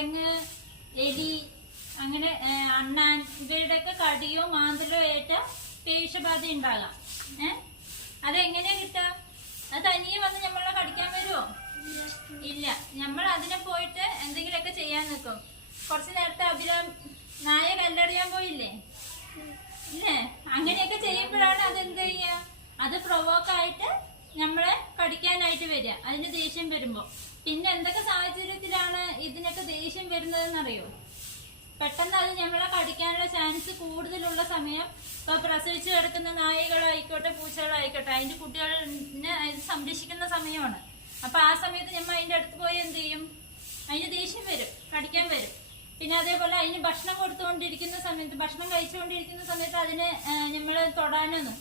കുരങ്ങ്, എലി, അങ്ങനെ അണ്ണാൻ ഇവരുടെയൊക്കെ കടിയോ മാന്തലോ ആയിട്ട് പേവിഷബാധ ഉണ്ടാകാം. അതെങ്ങനെയാ കിട്ടുക? അത് തനിയെ വന്ന് നമ്മളെ കടിക്കാൻ വരുമോ? ഇല്ല. നമ്മൾ അതിനെ പോയിട്ട് എന്തെങ്കിലുമൊക്കെ ചെയ്യാൻ നിൽക്കും. കുറച്ചു നേരത്തെ അഭിരാം നായ കല്ലെറിയാൻ പോയില്ലേ? ഇല്ലേ? അങ്ങനെയൊക്കെ ചെയ്യുമ്പോഴാണ് അതെന്ത് ചെയ്യുക? അത് പ്രൊവോക്കായിട്ട് നമ്മളെ കടിക്കാനായിട്ട് വരിക, അതിന് ദേഷ്യം വരുമ്പോ. പിന്നെ എന്തൊക്കെ സാഹചര്യത്തിലാണ് ഇതിനൊക്കെ ദേഷ്യം വരുന്നതെന്നറിയോ? പെട്ടെന്ന് അത് നമ്മളെ കടിക്കാനുള്ള ചാൻസ് കൂടുതലുള്ള സമയം. ഇപ്പൊ പ്രസവിച്ച് കിടക്കുന്ന നായകളായിക്കോട്ടെ പൂച്ചകളായിക്കോട്ടെ, അതിന്റെ കുട്ടികളിനെ ഇത് സംരക്ഷിക്കുന്ന സമയമാണ്. അപ്പൊ ആ സമയത്ത് നമ്മൾ അതിന്റെ അടുത്ത് പോയി എന്ത് ചെയ്യും? അതിന് ദേഷ്യം വരും, കടിക്കാൻ വരും. പിന്നെ അതേപോലെ അതിന് ഭക്ഷണം കൊടുത്തുകൊണ്ടിരിക്കുന്ന സമയത്ത്, ഭക്ഷണം കഴിച്ചുകൊണ്ടിരിക്കുന്ന സമയത്ത് അതിന് നമ്മള് തൊടാനൊന്നും